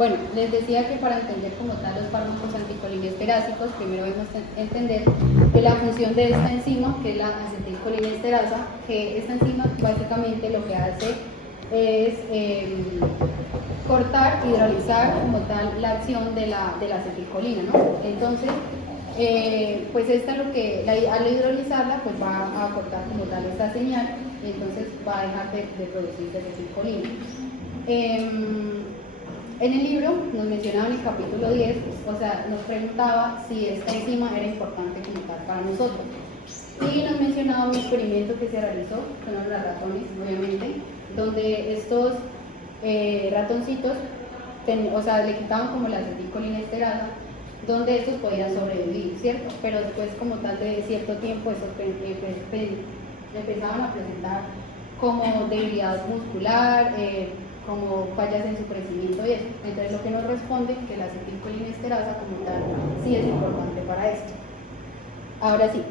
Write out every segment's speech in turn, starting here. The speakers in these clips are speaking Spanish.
Bueno, les decía que para entender como tal los fármacos anticolinestérasicos, primero debemos entender que la función de esta enzima, que es la acetilcolinesterasa, que esta enzima básicamente lo que hace es cortar, hidrolizar como tal la acción de la acetilcolina, ¿no? Entonces, pues esta lo que, al hidrolizarla, pues va a cortar como tal esta señal, y entonces va a dejar de producirse acetilcolina. En el libro nos mencionaba en el capítulo 10, o sea, nos preguntaba si esta enzima era importante como tal para nosotros. Y nos mencionaba un experimento que se realizó con los ratones, obviamente, donde estos ratoncitos, o sea, le quitaban como la acetilcolinesterasa, donde estos podían sobrevivir, ¿cierto? Pero después, como tal de cierto tiempo, estos empezaban a presentar como debilidad muscular, como fallas en su crecimiento y eso. Entonces lo que nos responde que la acetilcolinesterasa como tal sí es importante para esto. Ahora sí,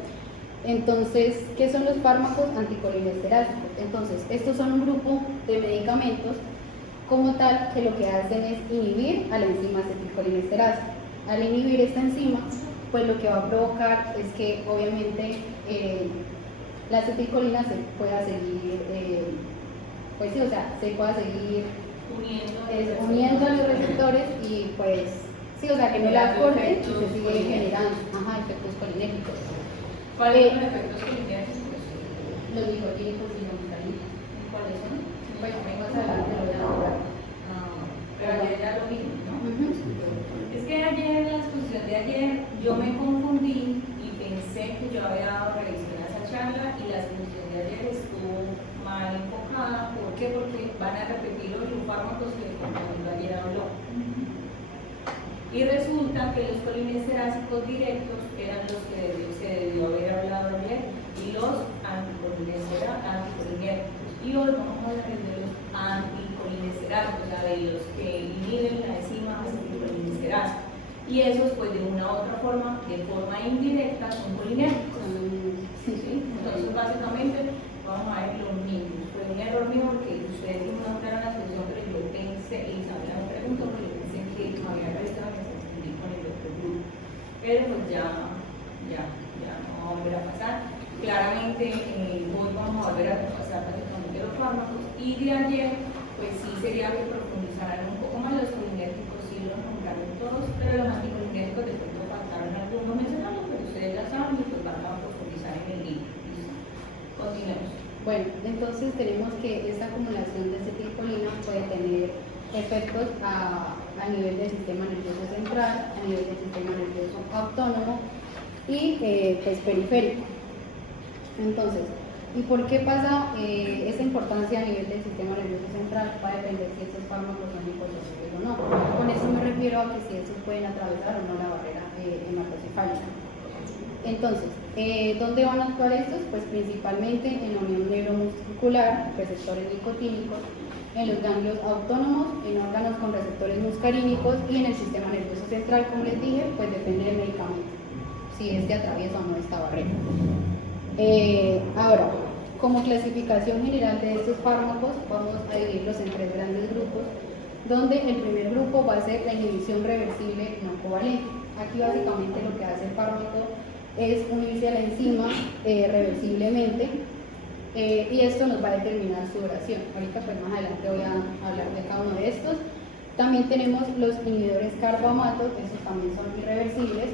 entonces, ¿qué son los fármacos anticolinesteráticos? Entonces, estos son un grupo de medicamentos como tal que lo que hacen es inhibir a la enzima acetilcolinesterasa. Al inhibir esta enzima, pues lo que va a provocar es que obviamente la acetilcolina se pueda seguir pues sí, o sea, se pueda seguir uniendo a los receptores y pues sí, o sea, que no la corten y se sigue generando efectos colinérgicos. ¿Cuáles son los efectos colinérgicos? Los nicotínicos y los muscarínicos. ¿Cuáles son? Bueno, más adelante lo voy a hablar. Pero ayer era lo mismo, ¿no? Es que ayer, en la exposición de ayer, yo me confundí y pensé que yo había dado revisión a esa charla y la exposición de ayer estuvo mal enfocada. ¿Por qué? Porque van a repetir los fármacos que el compañero ayer habló. Y resulta que los colinesterásicos directos eran los que se debió haber hablado ayer y los anticolinergicos. Y hoy vamos a hablar de los anticolinesteráticos, o sea, de los que inhiben la enzima acetilcolinesterasa. Y esos, pues de una u otra forma, de forma indirecta, son colinérgicos. ¿Sí? Entonces, básicamente, vamos a ver lo mismo. Fue un error mío porque ustedes no notaron la solución, pero yo pensé, y Isabela me preguntó, pero yo pensé que me había restado y me confundí con el otro grupo. Pero pues ya no va a volver a pasar. Claramente, hoy vamos a volver a repasar básicamente los fármacos. Y de ayer, pues sí sería que profundizaran un poco más. Los colinérgicos, sí los nombraron todos, pero los anticolinérgicos de pronto faltaron algunos mencionados, pero ustedes ya saben y pues van a profundizar en el libro. Continuemos. Bueno, entonces tenemos que esta acumulación de acetilcolina puede tener efectos a nivel del sistema nervioso central, a nivel del sistema nervioso autónomo y pues periférico. Entonces, ¿y por qué pasa esa importancia a nivel del sistema nervioso central? Va a depender si estos fármacos son hiposociales o no. Con eso me refiero a que si estos pueden atravesar o no la barrera hematocefálica. Entonces, ¿dónde van a actuar estos? Pues principalmente en la unión neuromuscular, receptores nicotínicos, en los ganglios autónomos, en órganos con receptores muscarínicos y en el sistema nervioso central, como les dije, pues depende del medicamento, si este atraviesa o no esta barrera. Ahora, como clasificación general de estos fármacos, vamos a dividirlos en tres grandes grupos, donde el primer grupo va a ser la inhibición reversible no covalente. Aquí básicamente lo que hace el fármaco es unirse a la enzima reversiblemente y esto nos va a determinar su duración. Ahorita pues más adelante voy a hablar de cada uno de estos. También tenemos los inhibidores carboamatos, estos también son irreversibles.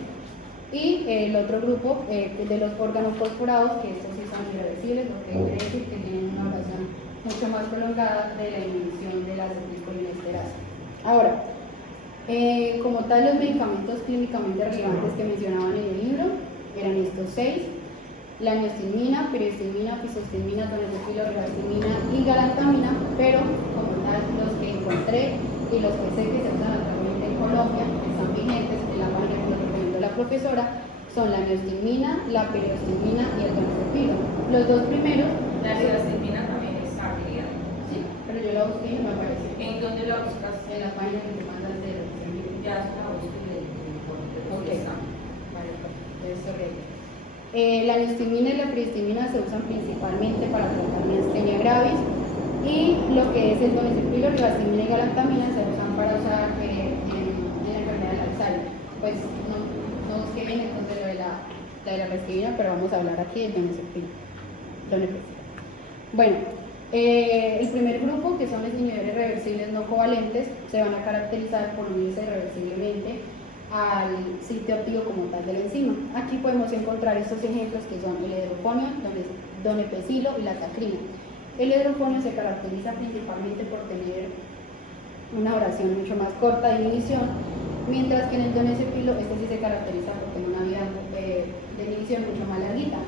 Y el otro grupo de los órganos fosforados, que estos sí son irreversibles, lo que quiere decir que tienen una duración mucho más prolongada de la inhibición de la acetilcolinesterasa. Ahora, como tal, los medicamentos clínicamente relevantes que mencionaban en el libro eran estos 6: la neostigmina, piristigmina, fisostigmina, tonelofilo, ribastigmina y galantamina, pero como tal, los que encontré y los que sé que se usan actualmente en Colombia, que están vigentes en la página que nos recomendó la profesora, son la neostigmina, la piristigmina y el tonelofilo. Los dos primeros. La ribastigmina también es sangría. Sí, pero yo la busqué y no me apareció. ¿En dónde la buscas? En la página que te mandas de la Ya se la busqué y le dije, ok. Vale, pues, eso es la neostigmina y la piristigmina se usan principalmente para tratar miastenia gravis y lo que es el tonelofilo, ribastigmina y galantamina se usan para de la ribostigmina, pero vamos a hablar aquí del donepezilo. Bueno, el primer grupo, que son los inhibidores reversibles no covalentes, se van a caracterizar por unirse irreversiblemente al sitio activo como tal de la enzima. Aquí podemos encontrar estos ejemplos que son el hidrofonio, donepezilo y la tacrina. El hidrofonio se caracteriza principalmente por tener una duración mucho más corta de inhibición, mientras que en el donepezilo este sí se caracteriza por tener una vida de inhibición mucho más larguita.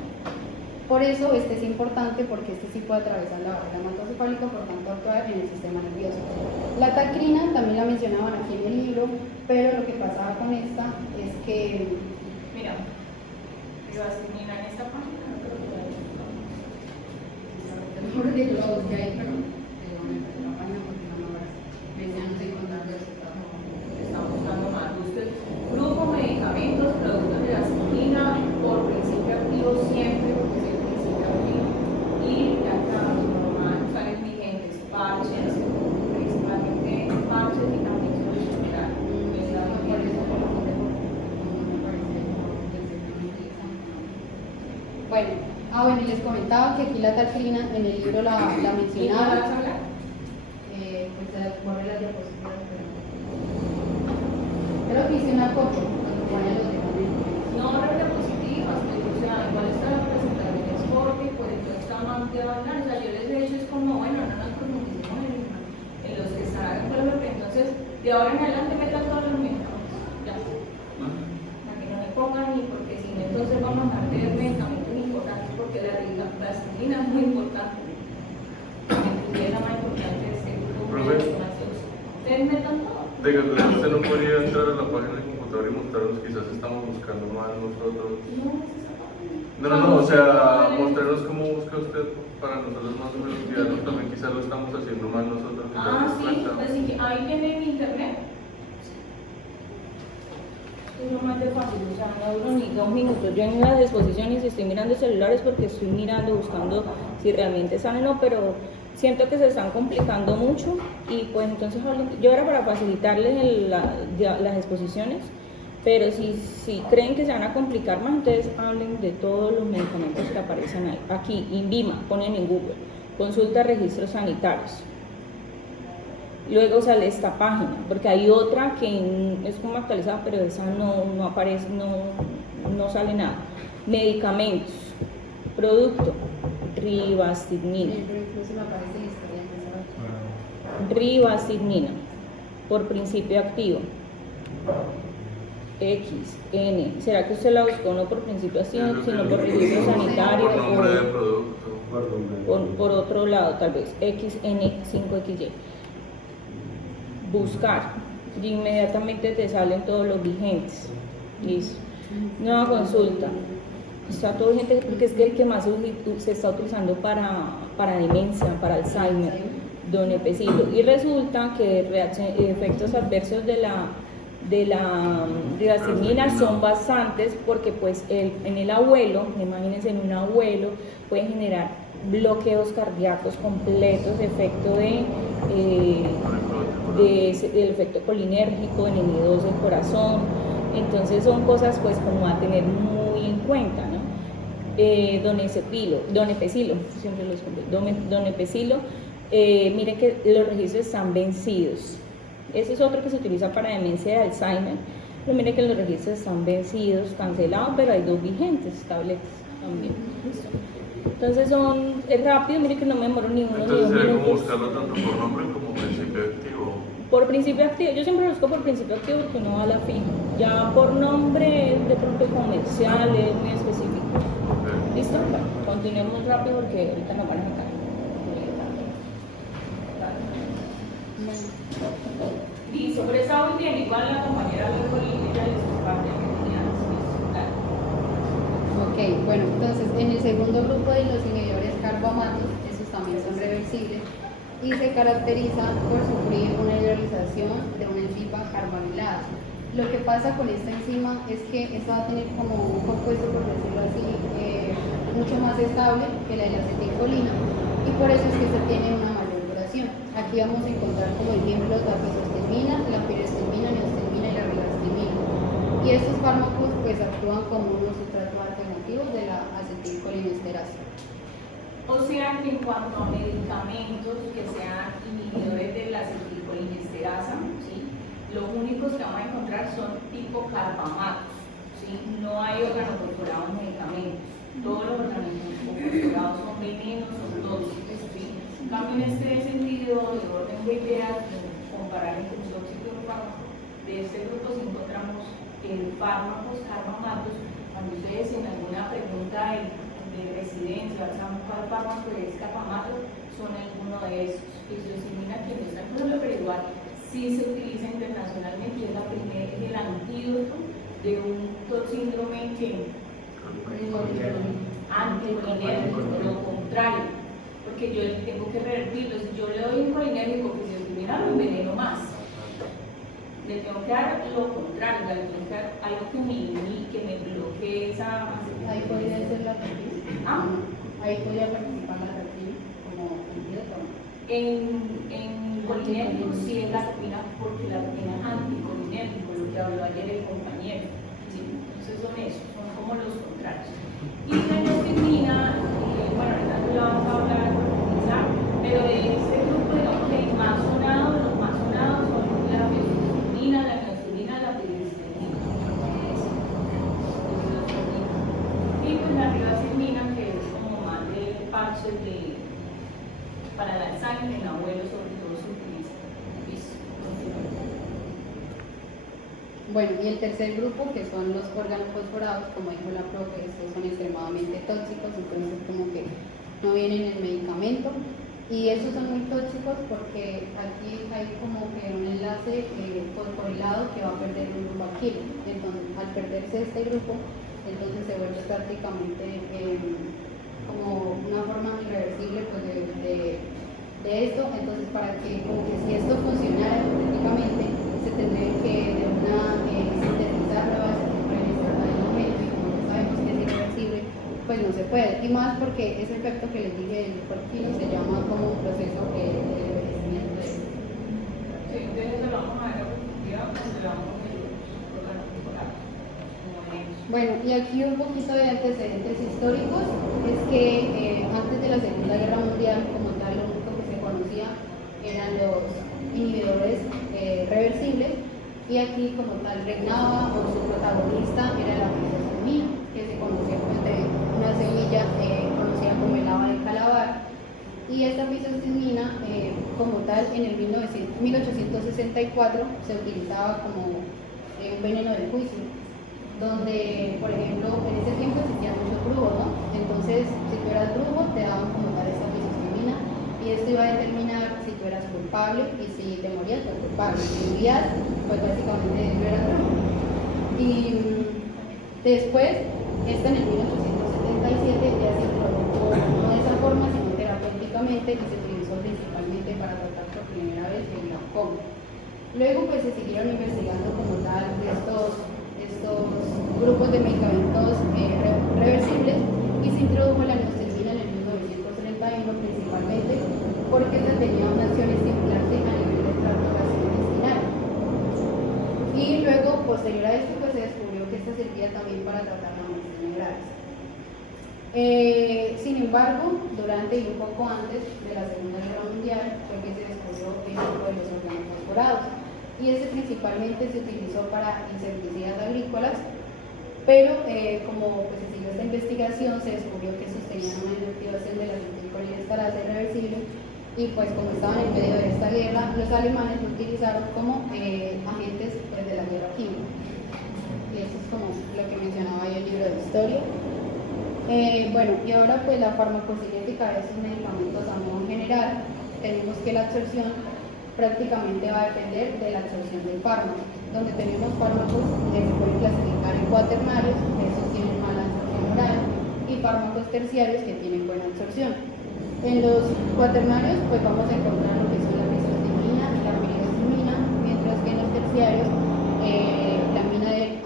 Por eso este es importante, porque este sí puede atravesar la barrera hematocefálica, por tanto actuar en el sistema nervioso. La tacrina también la mencionaban aquí en el libro, pero lo que pasaba con esta es que... Mira, ribostigmina en esta página, no creo que la haya buscado. Porque yo la busqué ahí, pero la página porque no me aparece. Me decían no sé encontrar resultados. Está buscando más. Busque grupo, medicamentos, productos de la tacrina, por principio activo siempre, porque es el principio activo, y ya está normal, salen vigentes, parches, principalmente parches y también solución oral. Bueno, y les comentaba que aquí la tacrina en el libro la ¿Y no mencionaba. vas a hablar? Pues borré las diapositivas, pero que hice una copia cuando ponía los medicamentos. No diapositivas, pero o sea, igual está la presentación de Sporty, pues entonces está más de bailar, o sea, yo les he dicho es como, bueno, no nos profundicemos en los que están en el pero entonces de ahora en adelante metan todos los medicamentos, ya, para que no me pongan ni porque si no entonces vamos a hablar de medicamentos importantes porque la ribostigmina es muy importante, es la más importante de este grupo de vacunación. Ustedes metan todo. Diga, usted no podría entrar a la página del computador y mostrarnos, quizás estamos buscando mal nosotros. No, o sea, mostrarnos cómo busca usted para nosotros más o menos guiarnos también, quizás lo estamos haciendo mal nosotros. Sí, pues sí, ahí tienen internet. Es lo más de fácil, o sea, no duro ni 2 minutos. Yo en las exposiciones estoy mirando celulares porque estoy mirando, buscando si realmente salen o no, pero siento que se están complicando mucho y pues entonces yo era para facilitarles las exposiciones, pero si creen que se van a complicar más, entonces hablen de todos los medicamentos que aparecen ahí. Aquí, INVIMA, ponen en Google, consulta registros sanitarios. Luego sale esta página, porque hay otra que es como actualizada, pero esa no aparece, no sale nada. Medicamentos, producto, ribostigmina. Incluso me aparece la historia de Ribostigmina, por principio activo. X, N. ¿Será que usted la buscó no por principio activo, sino por registro sanitario por nombre de producto? por otro lado, tal vez? XN5XY. Buscar. Y inmediatamente te salen todos los vigentes. Listo. Nueva consulta. Está todo vigente porque es que el que más se está utilizando para demencia, para Alzheimer, donepezilo. Y resulta que efectos adversos de la ribostigmina son bastantes porque pues en el abuelo, imagínense en un abuelo, puede generar bloqueos cardíacos completos, efecto del efecto colinérgico, enemidos del corazón. Entonces son cosas pues como a tener muy en cuenta, ¿no? Donepezilo, siempre los donepezilo, miren que los registros están vencidos. Ese es otro que se utiliza para demencia de Alzheimer, pero miren que los registros están vencidos, cancelados, pero hay 2 vigentes, tabletas también. ¿Listo? Entonces es rápido, miren que no me demoro ni 1 ni 2 Entonces sería como minutos. buscarlo tanto por nombre como principio activo. Por principio activo, yo siempre lo busco por principio activo porque no va a la fija. Ya por nombre, de pronto comercial, es muy específico. Okay. ¿Listo? Bueno, continuemos rápido porque ahorita nos van a sacar. Listo, pero está muy bien, igual la compañera luego ya les comparte que tenía. Ok, bueno, entonces en el segundo grupo de los inhibidores carboamatos, esos también son reversibles y se caracteriza por sufrir una hidrolización de una enzima carbonilada. Lo que pasa con esta enzima es que esta va a tener como un compuesto, por decirlo así, mucho más estable que la de la acetilcolina y por eso es que esta tiene una mayor duración. Aquí vamos a encontrar como ejemplos la pisostigmina, la pirestigmina, neostigmina y la ribostigmina. Y estos fármacos pues actúan como unos sustrato alternativo activos de la acetilcolinesterasa. O sea que en cuanto a medicamentos que sean inhibidores de la acetilcolinesterasa, ¿sí? Los únicos que vamos a encontrar son tipo carbamatos, ¿sí? No hay organofosforados medicamentos. Todos los organofosforados son venenos o tóxicos, ¿sí? En cambio, en este sentido, de orden de ideas, comparar entre un tóxico y un fármaco, de este grupo si encontramos fármacos carbamatos. Cuando ustedes en alguna pregunta de residencia, ¿saben cuál fármaco es carbamato? Son alguno de esos. Isociamina, que no está en Colombia, pero igual sí se utiliza internacionalmente y es el antídoto de un síndrome que anticolinérgico, lo contrario, porque yo tengo que revertirlo. Si yo le doy un colinérgico que se elimina, lo enveneno más. Le tengo que dar lo contrario, le tengo que dar algo que me bloquee esa. Ahí podría ser la ¿Ah? Ahí podría participar la terapia como antídoto. En colinérgico sí es la terapia, porque la terapia es anticolinérgico, lo que habló ayer el compañero. ¿Sí? Entonces son esos, son como los contrarios. Y la neostigmina, bueno, ahorita no lo vamos a hablar, pero de este grupo, digamos que el más sonado, los más sonados son la neostigmina, la pirexilamina. Y pues la ribacilmina, que es como más de parches para la sangre, en abuelos sobre todo se utiliza. Listo. Bueno, y el tercer grupo, que son los organofosforados, como dijo la profe, estos son extremadamente tóxicos, entonces como que no vienen en el medicamento. Y estos son muy tóxicos porque aquí hay como que un enlace fosforilado que va a perder un grupo alquilo. Entonces, al perderse este grupo, entonces se vuelve prácticamente como una forma irreversible pues, de esto. Entonces, para que, como que si esto funcionara hipotéticamente, se tendría que de una sintetizar nuevas acetilcolinesterasa en el momento, y como ya sabemos que es irreversible, pues no se puede. Y más porque ese efecto que les dije del alquilo se llama como un proceso de envejecimiento de esto. Sí, entonces eso lo vamos a ver a profundidad cuando veamos el organofosforados. Bueno, y aquí un poquito de antecedentes históricos. Es que antes de la Segunda Guerra Mundial, como tal, lo único que se conocía eran los inhibidores reversibles, y aquí como tal reinaba, o su protagonista era la pirexilamina, que se conocía pues, de una semilla conocida como el haba de calabar. Y esta pirexilamina como tal en el 1864 se utilizaba como un veneno del juicio, donde por ejemplo en ese tiempo existía mucho brujo, ¿no? Entonces si tú eras brujo te daban como tal esta pirexilamina, y esto iba a determinar si tú eras culpable, y si te morías pues culpable, si vivías pues básicamente no eras brujo. Y después, esta en el 1877 ya se introdujo no de esa forma sino terapéuticamente, y se utilizó principalmente para tratar por primera vez el glaucoma. Luego pues se siguieron investigando como tal estos grupos de medicamentos reversibles, y se introdujo la neostigmina en el 1931 principalmente porque esta tenía una acción estimulante a nivel del tracto gastrointestinal. Y luego, posterior a esto, pues se descubrió que esta servía también para tratar neumonías graves. Sin embargo, durante y un poco antes de la Segunda Guerra Mundial fue que se descubrió el grupo de los organofosforados, y este principalmente se utilizó para insecticidas agrícolas, pero como pues, se siguió esta investigación, se descubrió que estos tenían una inactivación de la acetilcolinesterasa irreversible, y pues como estaban en medio de esta guerra, los alemanes lo utilizaron como agentes pues, de la guerra química. Y eso es como lo que mencionaba yo en el libro de historia. Bueno, y ahora pues la farmacocinética de estos medicamentos a modo general, tenemos que la absorción prácticamente va a depender de la absorción del fármaco, donde tenemos fármacos que se pueden clasificar en cuaternarios, que esos tienen mala absorción oral, y fármacos terciarios que tienen buena absorción. En los cuaternarios pues vamos a encontrar lo que son la pirexilamina y la pirexilamina, mientras que en los terciarios la mina del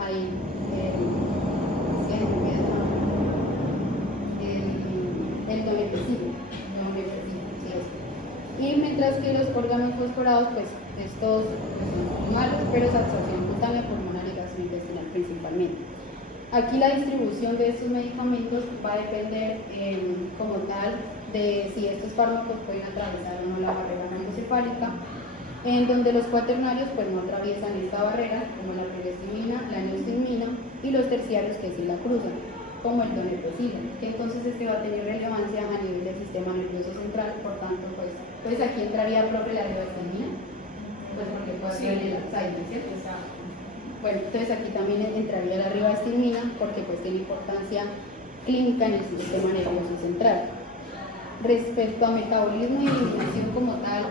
donepezil, sí es. Y mientras que los organofosforados, pues estos pues, son malos, pero su absorción cutánea, pulmonar y gastrointestinal principalmente. Aquí la distribución de estos medicamentos va a depender como tal de si estos fármacos pueden atravesar o no la barrera hemocefálica, en donde los cuaternarios pues no atraviesan esta barrera, como la progestimina, la neostigmina, y los terciarios que sí la cruzan, como el donepezil, que entonces este va a tener relevancia a nivel del sistema nervioso central. Por tanto, pues aquí entraría propio la ribastimina, pues porque puede ser el Alzheimer, ¿cierto? Bueno, entonces aquí también entraría la ribastimina porque pues tiene importancia clínica en el sistema nervioso central. Respecto a metabolismo y eliminación como tal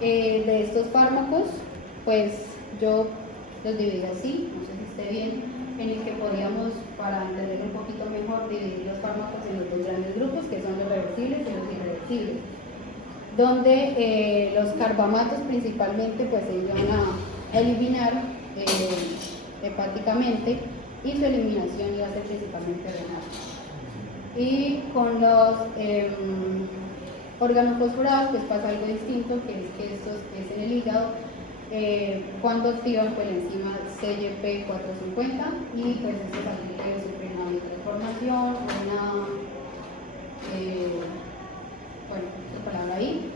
de estos fármacos, pues yo los divido así, no sé si esté bien, en el que podríamos, para entender un poquito mejor, dividir los fármacos en los dos grandes grupos, que son los reversibles y los irreversibles, donde los carbamatos principalmente pues se van a eliminar hepáticamente, y su eliminación iba a ser principalmente renal. Y con los organofosforados pues pasa algo distinto, que es que estos es en el hígado, cuando activan pues la enzima CYP450, y pues estos aquí pueden sufrir una transformación, bueno, esta palabra ahí,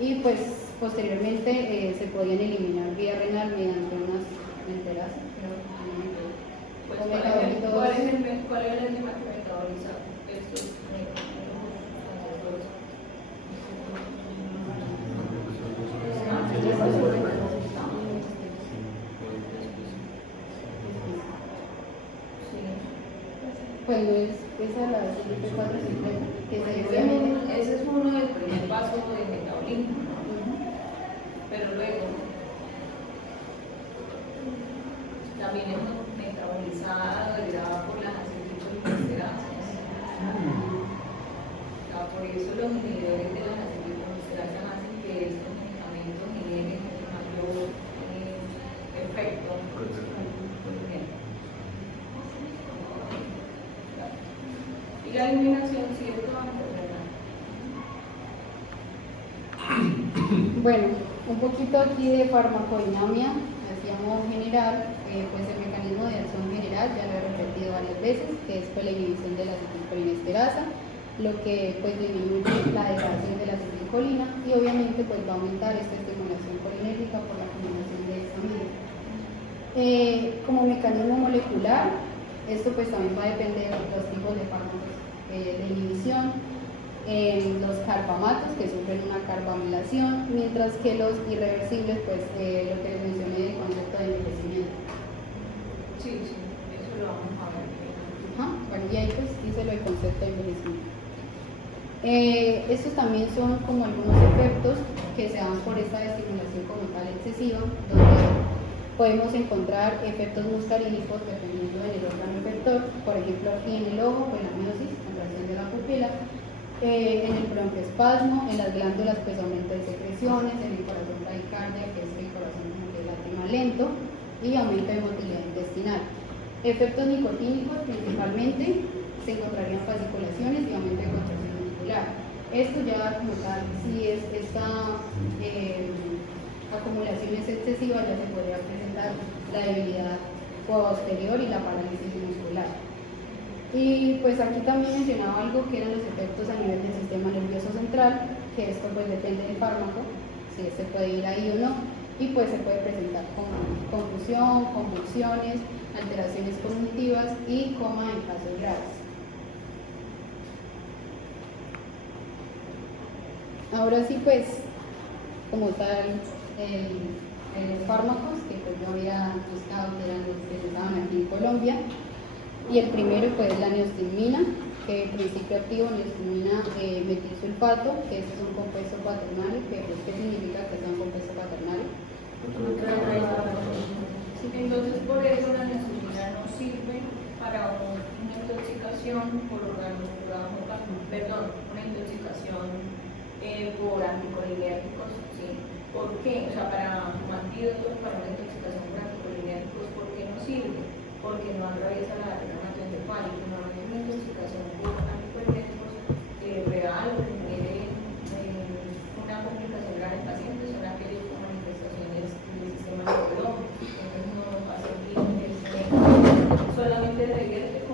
y pues posteriormente se podrían eliminar vía renal mediante unas enteras, Pues, ¿cuál es el enzima que metaboliza estos pues no es esa la CYP450, que se ese es uno del primer paso del metabolismo, ¿no? Pero luego también es metabolizada, derivada por las acetilcolinesterasas. Por eso los inhibidores de las acetilcolinesterasas hacen que estos medicamentos generen mayor efecto. Y la eliminación, ¿cierto? Bueno, un poquito aquí de farmacodinamia, así a modo general, pues el mecanismo de acción general, ya lo he repetido varias veces, que es pues, la inhibición de la acetilcolinesterasa, lo que pues disminuye la degradación de la acetilcolina, y obviamente pues va a aumentar esta estimulación colinérgica por la combinación de esta misma. Como mecanismo molecular, esto pues también va a depender de los tipos de fármacos de inhibición. Los carbamatos, que sufren una carbamilación, mientras que los irreversibles, pues lo que les mencioné del concepto de envejecimiento. Sí, eso lo vamos a ver. Bueno, y ahí pues dice lo del concepto de envejecimiento. Estos también son como algunos efectos que se dan por esta estimulación como tal excesiva, donde podemos encontrar efectos muscarínicos dependiendo del órgano efector, por ejemplo aquí en el ojo, pues la miosis, contracción de la pupila, en el broncoespasmo, en las glándulas pues aumento de secreciones, en el corazón bradicardia, que es el corazón que late más lento, y aumento de motilidad intestinal. Efectos nicotínicos principalmente se encontrarían fasciculaciones y aumento de contracción muscular. Esto ya como tal, si es esta acumulación es excesiva, ya se podría presentar la debilidad posterior y la parálisis muscular. Y pues aquí también mencionaba algo que eran los efectos a nivel del sistema nervioso central, que esto pues depende del fármaco, si este puede ir ahí o no, y pues se puede presentar con confusión, convulsiones, alteraciones cognitivas y coma en casos graves. Ahora sí pues, como tal, los fármacos que pues yo había buscado, que eran los que se usaban aquí en Colombia. Y el primero pues la neostigmina, que el principio activo neostigmina metilsulfato, que es un compuesto cuaternario, que pues, ¿qué significa que sea un compuesto cuaternario? Entonces por eso la neostigmina no sirve para una intoxicación por una intoxicación por anticolinérgicos, ¿sí? ¿Por qué? O sea, para antídotos, para una intoxicación por anticolinérgicos, ¿por qué no sirve? Porque no atraviesa la barrera hematoencefálica, no es una intoxicación por anticolinérgicos real o que genere una complicación grave en pacientes, son aquellos con manifestaciones del sistema nervioso, entonces no va a servir solamente revierte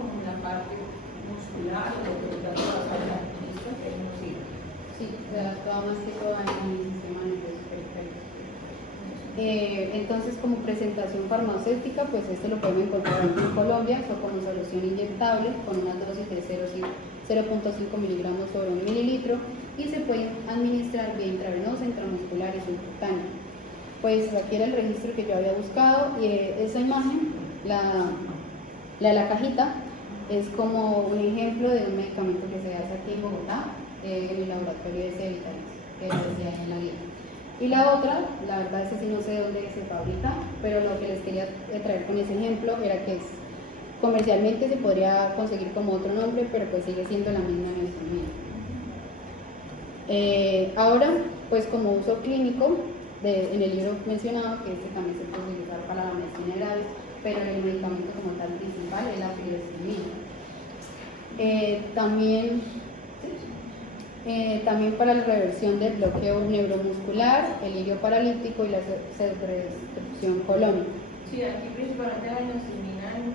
Sí, adaptado más que todo a mi sistema nervioso periférico. Entonces, como presentación farmacéutica, pues este lo podemos encontrar aquí en Colombia, o como solución inyectable con una dosis de 0.5 miligramos sobre 1 mililitro y se puede administrar vía intravenosa, intramuscular y subcutánea. Pues aquí era el registro que yo había buscado y esa imagen, la de la cajita, es como un ejemplo de un medicamento que se hace aquí en Bogotá, en el laboratorio de Cevitalis, que decía en la guía. Y la otra, la verdad ese sí no sé dónde se fabrica, pero lo que les quería traer con ese ejemplo era que comercialmente se podría conseguir como otro nombre, pero pues sigue siendo la misma neostigmina. Ahora, pues como uso clínico, en el libro mencionado que este también se puede utilizar para la medicina grave, pero el medicamento como tal principal es la pirostigmina. También para la reversión del bloqueo neuromuscular, el hilio paralítico y la pseudorestricción colónica. Sí, aquí principalmente la neostigmina en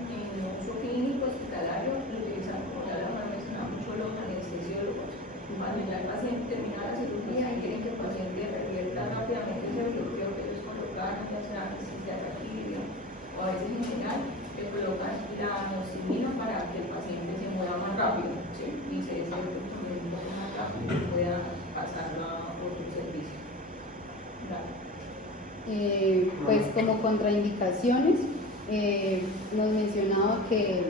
uso clínico hospitalario lo utilizan, como ya lo hemos mencionado mucho, los anestesiólogos. Cuando ya el paciente termina la cirugía y quieren que el paciente revierta rápidamente ese bloqueo que ellos colocaron, ya sea anestesia raquídeo o a veces en general, le colocan la neostigmina para que el paciente se mueva más rápido, ¿sí? Y se desenvuelva más rápido y pueda pasarla por un servicio. Pues como contraindicaciones, nos mencionaba que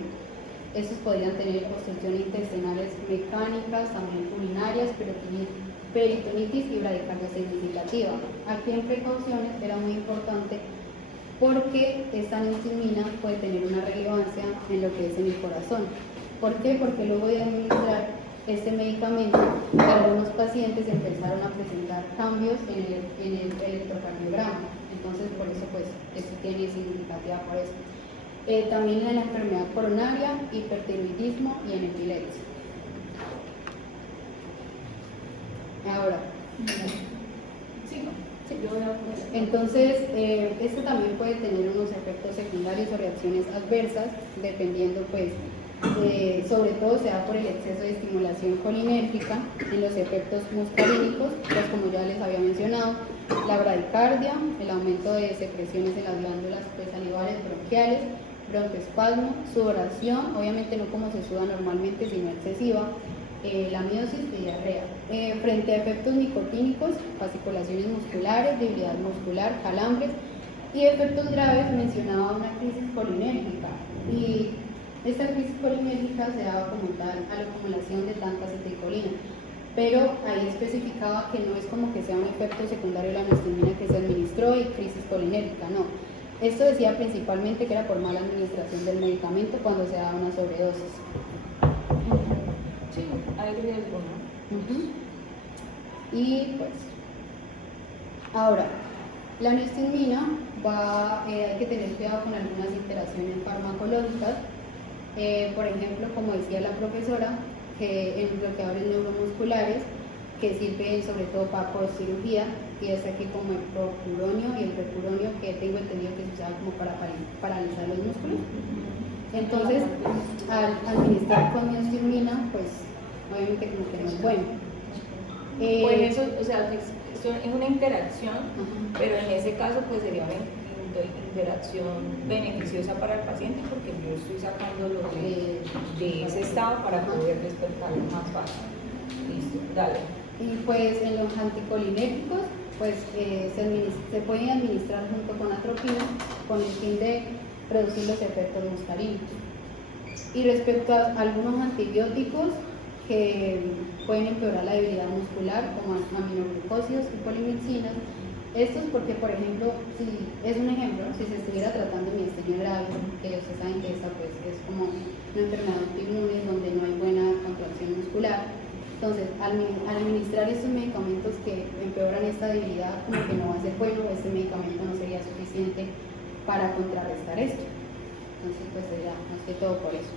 estos podrían tener obstrucciones intestinales mecánicas, también urinarias, peritonitis y bradicardia significativa. Aquí en precauciones era muy importante porque esta neostigmina puede tener una relevancia en lo que es en el corazón. ¿Por qué? Porque luego de administrar este medicamento, algunos pacientes empezaron a presentar cambios en el electrocardiograma. Entonces, por eso, pues, esto tiene significativa por eso. También en la enfermedad coronaria, hipertiroidismo y en epilepsia. Ahora, entonces, esto también puede tener unos efectos secundarios o reacciones adversas, dependiendo, pues, sobre todo se da por el exceso de estimulación colinérgica en los efectos muscarínicos, pues como ya les había mencionado, la bradicardia, el aumento de secreciones en las glándulas salivales bronquiales, broncoespasmo, sudoración, obviamente no como se suda normalmente, sino excesiva, la miosis y diarrea. Frente a efectos nicotínicos, fasciculaciones musculares, debilidad muscular, calambres y efectos graves, mencionaba una crisis colinérgica. Y esta crisis colinérgica se daba como tal a la acumulación de tanta acetilcolina, pero ahí especificaba que no es como que sea un efecto secundario de la neostigmina que se administró y crisis colinérgica, no. Esto decía principalmente que era por mala administración del medicamento cuando se daba una sobredosis. Sí, hay riesgo, ¿no? Y pues, ahora, la neostigmina hay que tener cuidado con algunas interacciones farmacológicas. Por ejemplo, como decía la profesora, que en bloqueadores neuromusculares que sirven sobre todo para postcirugía, y es aquí como el procuronio y el precuronio, que tengo entendido que se usaba como para paralizar los músculos. Entonces, al administrar con neostigmina, pues obviamente como que no es bueno. Pues eso, o sea, esto es una interacción, pero en ese caso pues sería una interacción beneficiosa para el paciente porque yo estoy sacándolo de ese estado para poder despertarlo más fácil. Listo, dale. Y pues en los anticolinérgicos, pues se pueden administrar junto con atropina con el fin de reducir los efectos muscarínicos. Y respecto a algunos antibióticos que pueden empeorar la debilidad muscular, como aminoglucósidos y polimicinas, estos porque, por ejemplo, si es un ejemplo, si se estuviera tratando miastenia grave, que ustedes saben que esta pues, es como una enfermedad autoinmune donde no hay buena contracción muscular, entonces al administrar estos medicamentos que empeoran esta debilidad, como que no va a ser bueno, este medicamento no sería suficiente para contrarrestar esto. Entonces, pues sería más que todo por eso.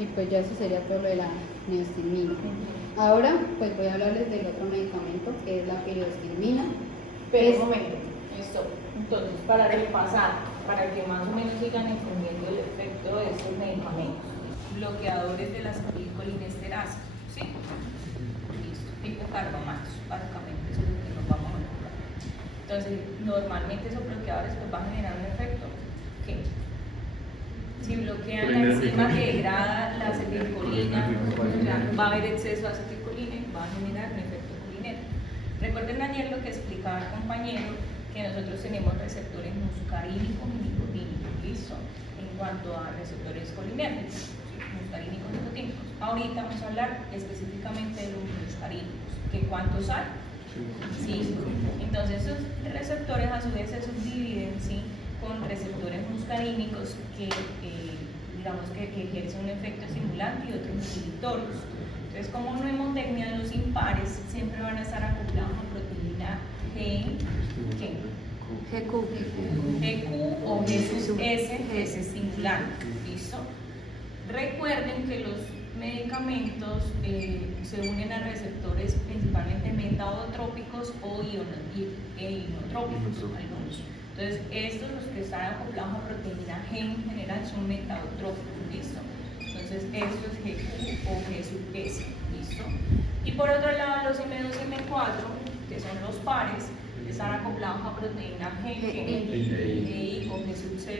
Y pues ya eso sería todo lo de la neostigmina. Ahora, pues voy a hablarles del otro medicamento, que es la pirostigmina. Pero un momento, esto. Entonces, para repasar, para que más o menos sigan entendiendo el efecto de estos medicamentos, bloqueadores de la acetilcolinesterasa, ¿sí? carbamatos, básicamente eso es lo que nos vamos a enfocar. Entonces, normalmente esos bloqueadores pues van a generar un efecto que si bloquean la enzima que degrada la acetilcolina, va a haber exceso de acetilcolina y va a generar un efecto colinérgico. Recuerden ayer lo que explicaba el compañero, que nosotros tenemos receptores muscarínicos y nicotínicos, ¿listo? En cuanto a receptores colinérgicos, muscarínicos y nicotínicos. Ahorita vamos a hablar específicamente de los muscarínicos, que ¿cuántos hay? Sí. Entonces esos receptores a su vez se subdividen, ¿sí?, con receptores muscarínicos que digamos que ejercen un efecto estimulante y otros inhibitorios. Entonces, como una hemotecnia de los impares siempre van a estar acoplados a proteína GQ o G-S, que es estimulante. ¿Listo? Recuerden que los medicamentos se unen a receptores principalmente metabotrópicos o ionotrópicos, algunos. Entonces, estos, los que están acoplados a proteína G en general, son metabotrópicos, ¿listo? Entonces, esto es GQ o G-S, ¿listo? Y por otro lado, los M2 y M4, que son los pares, están acoplados a proteína GI o G0, que es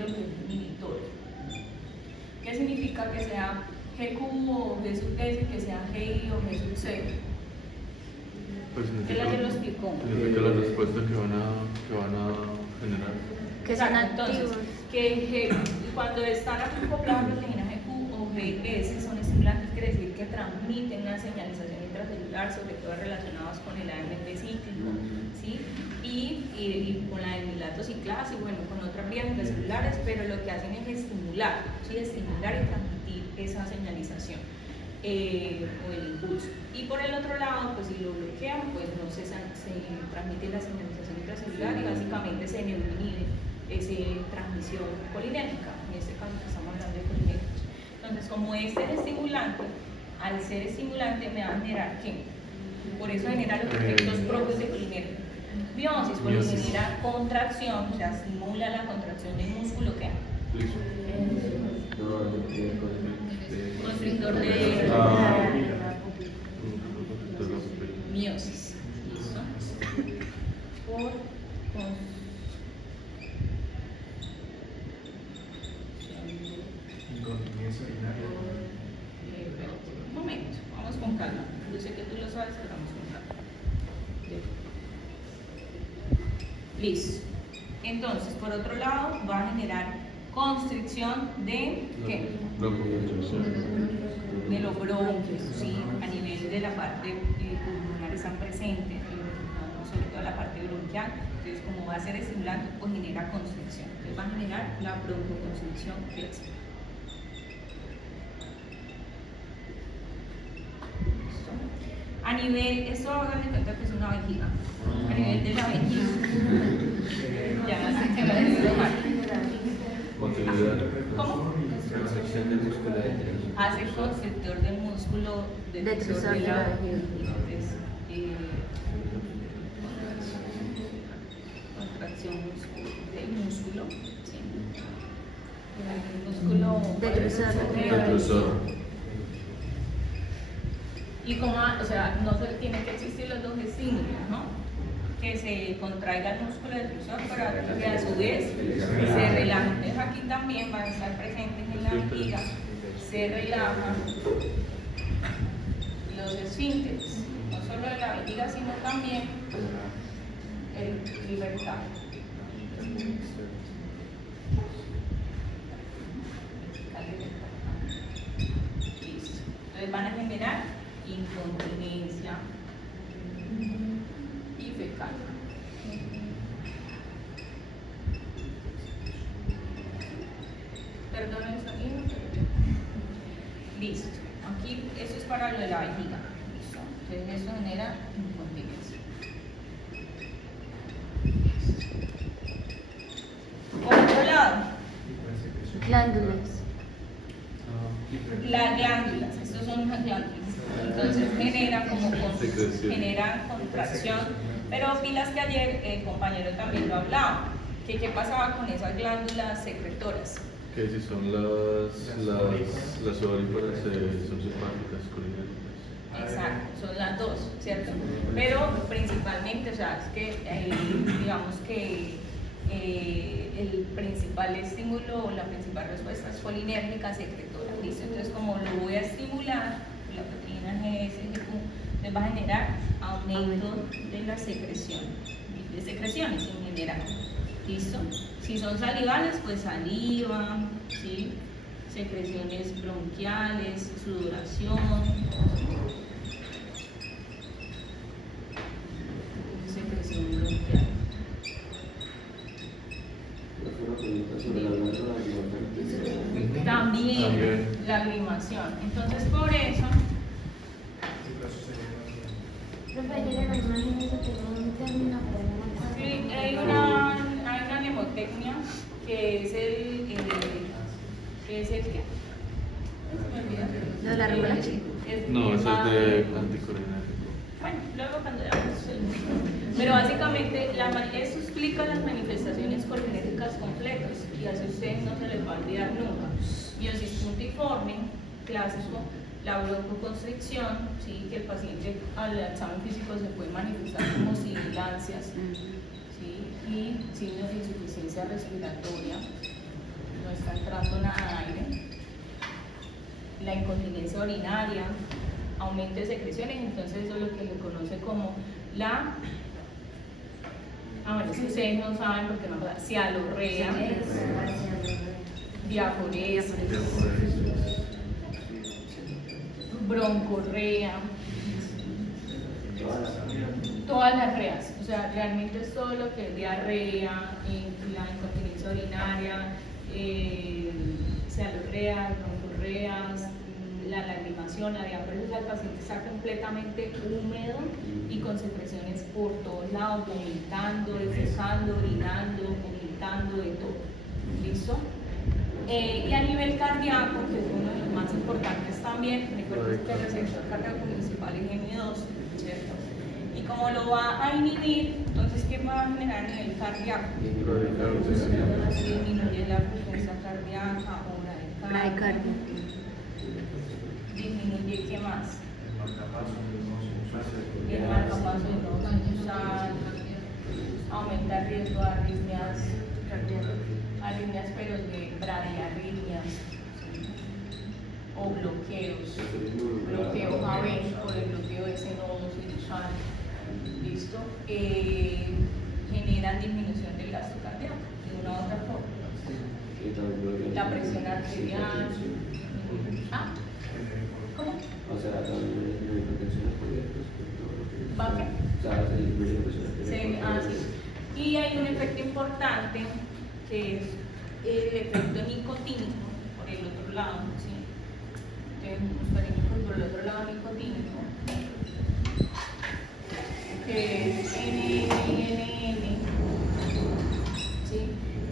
inhibitorio. ¿Qué significa que sea GQ o G-S, que sea GI o G0? Pues Él ayer lo explicó. Significa la respuesta que van a generar. Que son Entonces, activos. cuando están acoplados a proteína GQ o GS son estimulantes, quiere decir que transmiten una señalización intracelular, sobre todo relacionados con el AMP cíclico, ¿sí? Y con la emilato ciclasa y bueno, con otras vías intracelulares, pero lo que hacen es estimular, ¿sí?, estimular y transmitir esa señalización o el impulso. Y por el otro lado, pues si lo bloquean, pues no se transmite la señalización intracelular y básicamente se inhibe esa transmisión colinérgica, en este caso que estamos hablando de colinérgicos. Entonces, como este es estimulante, al ser estimulante me va a generar ¿qué? Por eso genera los efectos propios de colinérgico. Biosis, porque genera contracción, o sea, estimula la contracción del músculo, ¿qué? Constrictor de miosis. ¿Listo? Un momento, vamos con calma. Yo sé que tú lo sabes, pero vamos con calma. Listo. Entonces, por otro lado, va a generar constricción de ¿qué? De los bronquios, ¿sí? A nivel de la parte pulmonar están presentes, sobre todo la parte bronquial. Entonces, como va a ser estimulante, pues genera constricción. Entonces, va a generar la broncoconstricción clásica. A nivel, esto hagan de cuenta que es una vejiga. A nivel de la vejiga. Ya sé que la mal. ¿Cómo? Hace constrictor del músculo detrusor de la vejiga. Contracción del músculo. ¿Sí? El músculo detrusor. Y como, o sea, no se tienen que existir los dos estímulos, ¿no? Que se contraiga el músculo detrusor para que a su vez se relaje. Entonces aquí también van a estar presentes en la vejiga, se relajan los esfínteres, no solo de la vejiga, sino también el libertad. Listo. Entonces van a generar incontinencia y fecal. Perdón el sonido. Listo. Aquí eso es para lo de la vejiga. Listo. Entonces eso genera incontinencia. Por otro lado, Glándulas. las glándulas. Estos son las glándulas. Entonces generan contracción, pero pilas que ayer el compañero también lo hablaba, que qué pasaba con esas glándulas secretoras. Que si son las ovíparas, son simpáticas, colinérgicas. Exacto, son las dos, ¿cierto? Pero principalmente, o sea, es que digamos que el principal estímulo o la principal respuesta es colinérgica secretora, ¿listo? Entonces, como lo voy a estimular, la proteína GSGQ va a generar aumento de la secreción, de secreciones en general, ¿listo? Si son salivales, pues saliva, ¿sí? Secreciones bronquiales, sudoración, secreción bronquial. También lagrimación. Entonces, por eso, Profe, yo le imagino que tengo un término, pero no me acuerdo. sí, hay una mnemotecnia que es ¿qué? Se me olvida. ¿Lo de la remolacha? No, eso es de anticolinérgico. Bueno, luego cuando veamos pero básicamente eso explica las manifestaciones colinérgicas completas y así a ustedes no se les va a olvidar nunca. Biosis puntiforme, clásico, la broncoconstricción, ¿sí? Que el paciente al examen físico se puede manifestar como sibilancias, ¿sí? Y signos de insuficiencia respiratoria, no está entrando nada de aire, la incontinencia urinaria, aumento de secreciones, entonces eso es lo que le conoce como la, bueno, es que ustedes no saben porque no pasa, cialorrea, diaforesis, broncorrea, todas las reas, o sea, realmente es todo lo que es diarrea, la incontinencia urinaria, cialorrea, broncorreas, la lagrimación, la diaforesis, el paciente está completamente húmedo y con secreciones por todos lados, vomitando, defecando, orinando, vomitando, de todo. ¿Listo? Y a nivel cardíaco, que es uno de los más importantes también, recuerden que el receptor cardíaco principal es M2, ¿cierto? Y como lo va a inhibir, entonces, ¿qué va a generar a nivel cardíaco? Disminuye la frecuencia cardíaca, hora de cardio. Disminuye, ¿qué más? El marcapaso venoso sinusal, aumenta el riesgo de arritmias, pero de bradiarritmias, ¿sí? O bloqueos, bloqueo avénico, el bloqueo de ese nodo sinusal, ¿listo? Generan disminución del gasto cardíaco de una u otra forma. La presión arterial. ¿Cómo? O sea, también la hipertensión arterial. ¿Va qué? O sea, se disminuye la presión arterial. Sí. Y hay un efecto importante que es el efecto nicotínico por el otro lado, ¿sí? Entonces, muscarínicos por el otro lado nicotínico, que es NNN, ¿sí?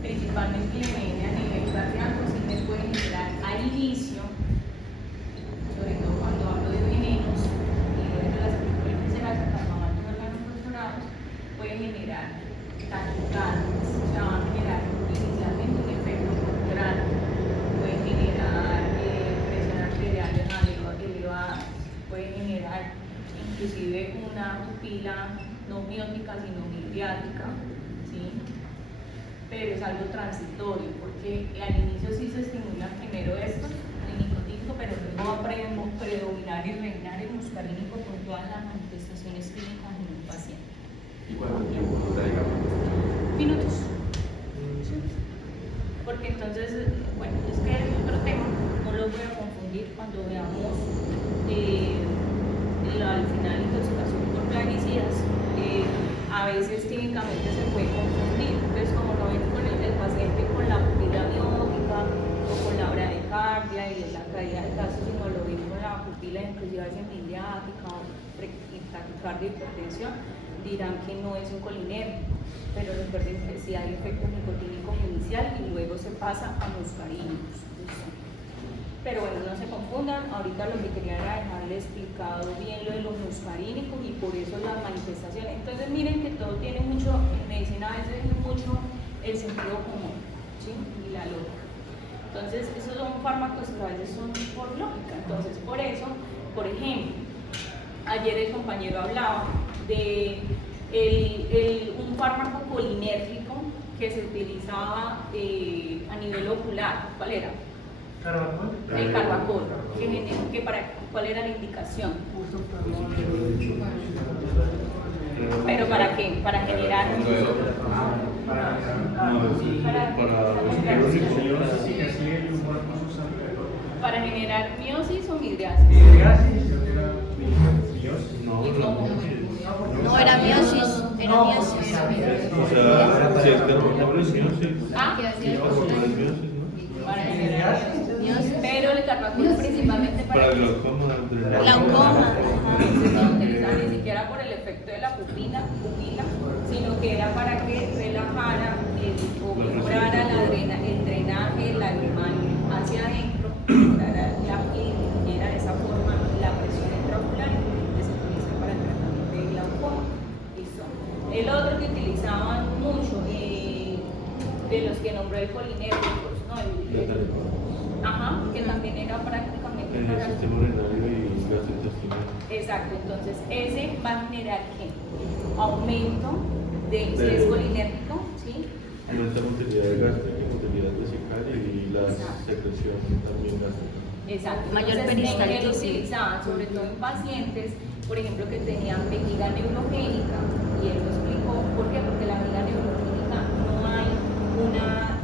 Principalmente el NN a nivel cardíaco, sí se puede generar al inicio, sobre todo cuando hablo de venenos y de las películas viscerales, carbonatos órganos funcionados, puede generar taquicardias, o sea, va a generar inicialmente un efecto contrario, puede generar presión arterial elevada, puede generar inclusive una pupila no biótica sino midriática, ¿sí? Pero es algo transitorio porque al inicio sí se estimula primero esto, el nicotínico, pero luego va a predominar y reinar el muscarínico con todas las manifestaciones clínicas en un paciente. ¿Y cuánto tiempo dura, digamos? Minutos. Sí. Porque entonces, bueno, es que es otro tema, no lo voy a confundir cuando veamos al final intoxicación por plaguicidas. A veces clínicamente se puede confundir, entonces como lo ven con el paciente con la pupila biótica o con la bradicardia y la caída de gases, sino lo ven con la pupila inclusive semidriática o taquicardia y hipertensión, dirán que no es un colinérgico, pero recuerden que sí hay efecto nicotínico inicial y luego se pasa a muscarínicos. Pero bueno, no se confundan, ahorita lo que quería era dejarle explicado bien lo de los muscarínicos y por eso las manifestaciones. Entonces miren que todo tiene mucho, en medicina a veces es mucho el sentido común, ¿sí? Y la lógica. Entonces esos son fármacos que a veces son por lógica, entonces por eso, por ejemplo, ayer el compañero hablaba de un fármaco colinérgico que se utilizaba a nivel ocular. ¿Cuál era? El Carbacol. ¿Cuál era la indicación? ¿Pero para qué? Para generar... ¿Para generar miosis o midriasis? ¿Y cómo? No, era miosis, era miosis. O sea, si es carbacol es miosis. Ah, Si es carbacol es miosis, ¿no? para generar miosis. Pero el Carbacol principalmente Para el glaucoma. Glaucoma. no se utilizaba ni siquiera por el efecto de la pupila, sino que era para que relajara o mejorara el drenaje lagrimal hacia adentro, mejorara y diera de esa forma la presión intraocular que se utiliza para el tratamiento de glaucoma. ¿Listo? El otro que utilizaban mucho, de los que nombró el colinérgicos, ¿no? Ajá, que también era prácticamente En el para... sistema urinario y gastrointestinal. Exacto, entonces ese va a generar ¿qué? Aumento de si es colinérgico, ¿sí? Aumenta la motilidad gástrica, motilidad vesical y la secreción también gástrica. Exacto. Mayor Entonces, peristaltis. ¿en qué lo utilizaban? Sobre todo en pacientes, por ejemplo, que tenían vejiga neurogénica, y él lo explicó. ¿Por qué? Porque la vejiga neurogénica no hay una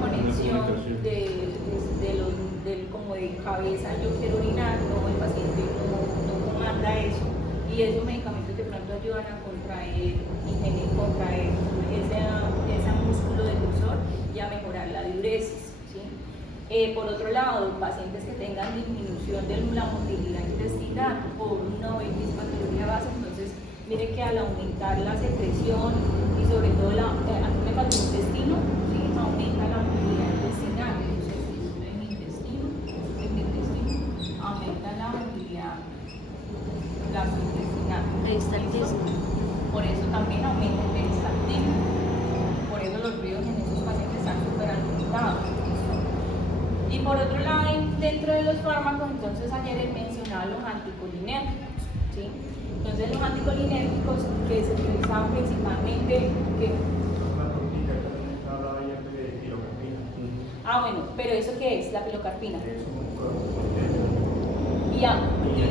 conexión como de cabeza, yo quiero orinar, no, el paciente no comanda eso, y esos medicamentos de pronto ayudan a contraer ese músculo delusor y a mejorar la diuresis, ¿sí? Por otro lado, pacientes que tengan disminución de la motilidad intestinal por una o X patología base, entonces mire que al aumentar la secreción y sobre todo aquí me falta un intestino, ¿sí? Aumenta la motilidad intestinal, entonces en mi intestino aumenta la motilidad gastrointestinal. Peristaltismo. Por eso también aumenta el peristaltismo. Por eso los ruidos en esos pacientes están súper aumentados. Y por otro lado, dentro de los fármacos, entonces ayer él mencionaba los anticolinérgicos, ¿sí? Entonces los anticolinérgicos que se utilizaban principalmente, bueno, pero ¿eso qué es? La pilocarpina. ¿Y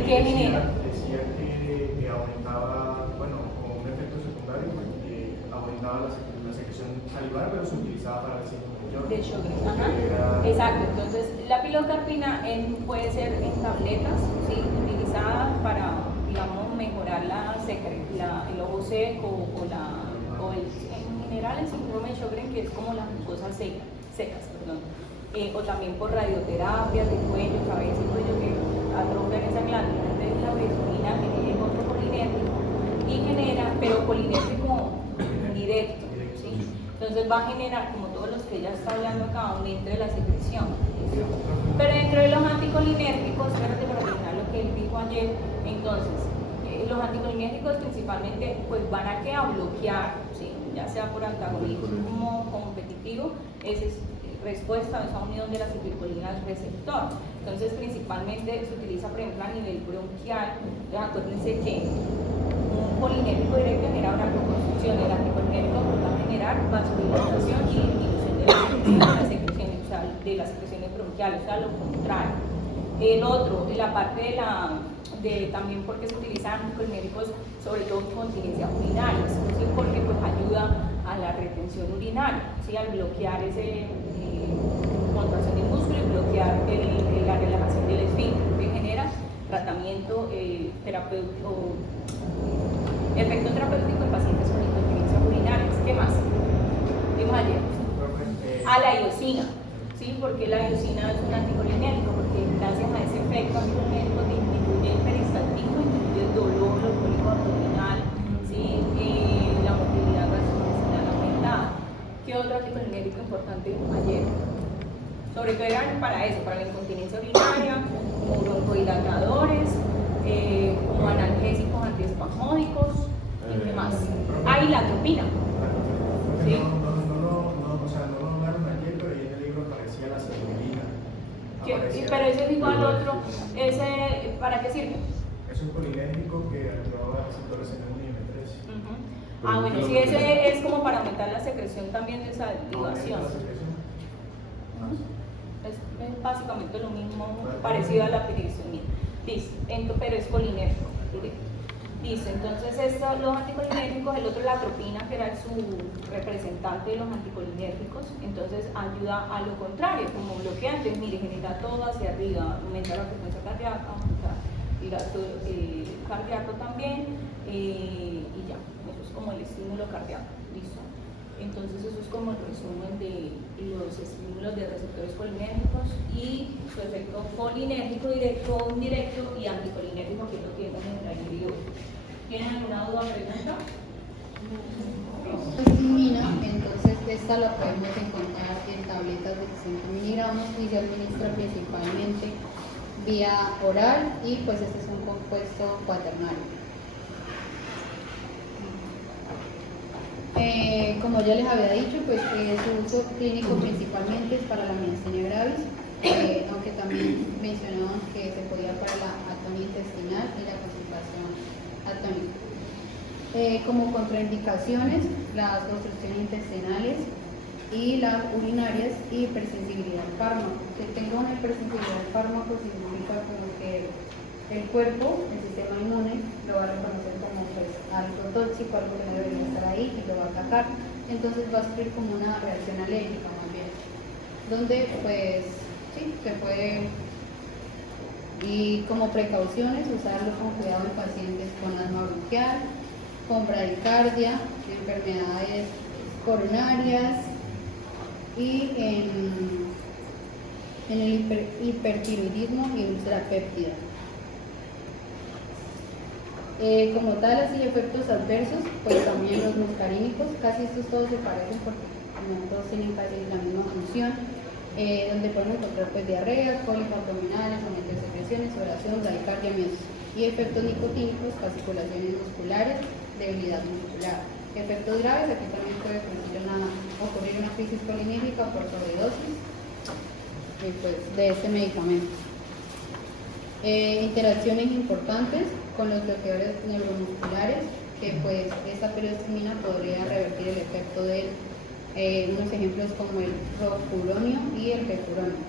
qué genera? Decía que aumentaba, bueno, como un efecto secundario, aumentaba la secreción salivar, pero se utilizaba para el síndrome De Sjögren, ajá. Exacto, entonces la pilocarpina puede ser en tabletas, ¿sí? Utilizada para, digamos, mejorar el ojo seco en general el síndrome de Sjögren, que es como las mucosas secas, o también por radioterapias de cuello, cabeza y cuello que atrofian esa glándula. Entonces la besolina genera otro colinérgico y genera, pero colinérgico directo, ¿sí? Entonces va a generar, como todos los que ella está hablando acá, aumento de la secreción. Pero dentro de los anticolinérgicos, espérate para terminar lo que él dijo ayer, entonces los anticolinérgicos principalmente pues van a bloquear, ¿sí? Ya sea por antagonismo competitivo, esa es respuesta a esa unión de la acetilcolina al receptor. Entonces principalmente se utiliza por ejemplo a nivel bronquial. Entonces acuérdense que un colinérgico directo genera una reconstrucción, el anticolinérgico va a generar vasodilatación y disminución de las secreciones bronquiales, o sea lo contrario. El otro, la parte también porque se utilizan anticolinérgicos sobre todo en continencias urinarias, ¿sí? Porque pues ayuda a la retención urinaria, ¿sí? Al bloquear esa contracción del músculo y bloquear la relajación del esfínter, que genera tratamiento terapéutico, efecto terapéutico en pacientes con incontinencias urinarias. ¿Qué más? Vimos ayer. La iosina, ¿sí? Porque la iosina es un anticolinérgico, porque gracias a ese efecto anticolinérgico disminuye el peristaltismo, disminuye el dolor, los cólicos abdominal, ¿sí? La motilidad gastrointestinal aumentada. ¿Qué otro anticolinérgico importante ayer? Sobre todo eran para eso, para la incontinencia urinaria, como broncodilatadores, como analgésicos antiespasmódicos, y qué más. Y la atropina. ¿Sí? No lo hablaron ayer, pero ahí en el libro aparecía la sertralina. ¿Qué? pero ese es igual al otro, ese, ¿para qué sirve? Es un colinérgico que actúa en receptores en el IM3. Ah, bueno, sí, ese es como para aumentar la secreción también de salivación. Es básicamente lo mismo, parecido a la piridostigmina. Listo, pero es colinérgico. Listo, entonces los anticolinérgicos, el otro la atropina, que era su representante de los anticolinérgicos, entonces ayuda a lo contrario, como bloqueante, mire, genera todo hacia arriba, aumenta la frecuencia cardíaca, aumenta el gasto cardíaco también, y ya, eso es como el estímulo cardíaco, listo. Entonces eso es como el resumen de los estímulos de receptores colinérgicos y su efecto colinérgico directo o indirecto y anticolinérgico que lo tiene generar individuo. ¿Tienen alguna duda o pregunta? Histamina, entonces esta la podemos encontrar en tabletas de 60 miligramos y se administra principalmente vía oral y pues este es un compuesto cuaternario. Como ya les había dicho, pues su uso clínico principalmente es para la miastenia gravis, aunque también mencionaban que se podía para la atonía intestinal y la constipación atónica. Como contraindicaciones, las obstrucciones intestinales y las urinarias y hipersensibilidad al fármaco. Si tengo una hipersensibilidad al fármaco significa como que el cuerpo, el sistema inmune, lo va a reconocer como pues, algo tóxico, algo que no debería estar ahí y lo va a atacar. Entonces va a sufrir como una reacción alérgica más bien, donde pues sí, se puede, y como precauciones, usarlo con cuidado en pacientes con asma bronquial, con bradicardia, enfermedades coronarias y en el hipertiroidismo y úlcera péptida. Como tal, así efectos adversos, pues también los muscarínicos, casi estos todos se parecen porque como todos tienen casi la misma función, donde podemos encontrar pues diarreas, cólicos abdominales, aumento de secreciones, sudoración, bradicardia, miosis. Y efectos nicotínicos, fasciculaciones musculares, debilidad muscular. Efectos graves, aquí también puede ocurrir una crisis colinérgica por sobredosis pues, de este medicamento. Interacciones importantes con los bloqueadores neuromusculares, que pues esta piridostigmina podría revertir el efecto de unos ejemplos como el propuronio y el pepuronio.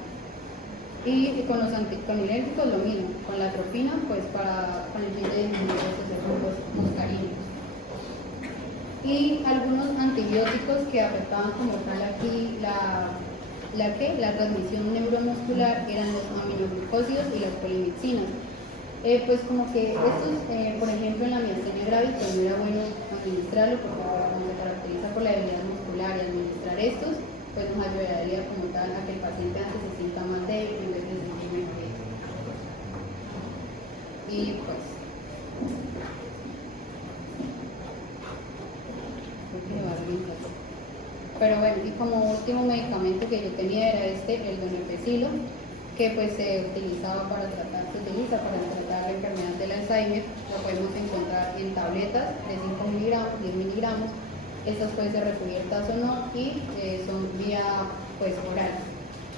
Y con los anticolinérgicos lo mismo, con la atropina pues con el fin de disminuir estos efectos muscarínicos. Y algunos antibióticos que afectaban como tal aquí la transmisión neuromuscular eran los aminoglucósidos y las polimixinas. Pues como que estos, por ejemplo en la miastenia gravis, pues no era bueno administrarlo porque como se caracteriza por la debilidad muscular y administrar estos, pues nos ayudaría como tal a que el paciente antes se sienta más débil en vez de sentir mejor. Y pues creo que va bien casi. Pero bueno, y como último medicamento que yo tenía era el donepezilo, que pues se utiliza para tratar la enfermedad del Alzheimer. Lo podemos encontrar en tabletas de 5 miligramos, 10 miligramos. Estas pueden ser recubiertas o no y son vía pues oral.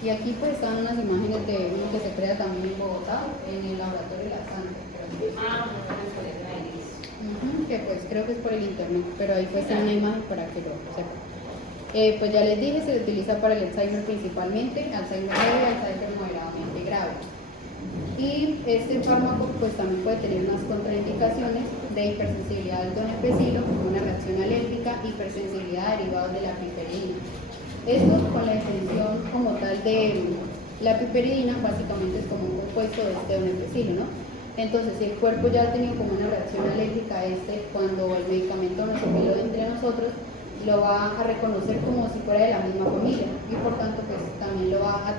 Y aquí pues están unas imágenes de uno que se crea también en Bogotá, en el laboratorio de la Santa. Que pues creo que es por el internet, pero ahí pues tiene una imagen para que lo sepan. Pues ya les dije, se utiliza para el Alzheimer principalmente, Alzheimer leve, Alzheimer moderadamente grave. Y este fármaco pues también puede tener unas contraindicaciones de hipersensibilidad al donepezilo, como una reacción alérgica, hipersensibilidad derivados de la piperidina. Esto con la definición como tal de la piperidina, básicamente es como un compuesto de este donepezilo, ¿no? Entonces, si el cuerpo ya ha tenido como una reacción alérgica a cuando el medicamento no circuló entre nosotros, lo va a reconocer como si fuera de la misma familia y por tanto pues también lo va a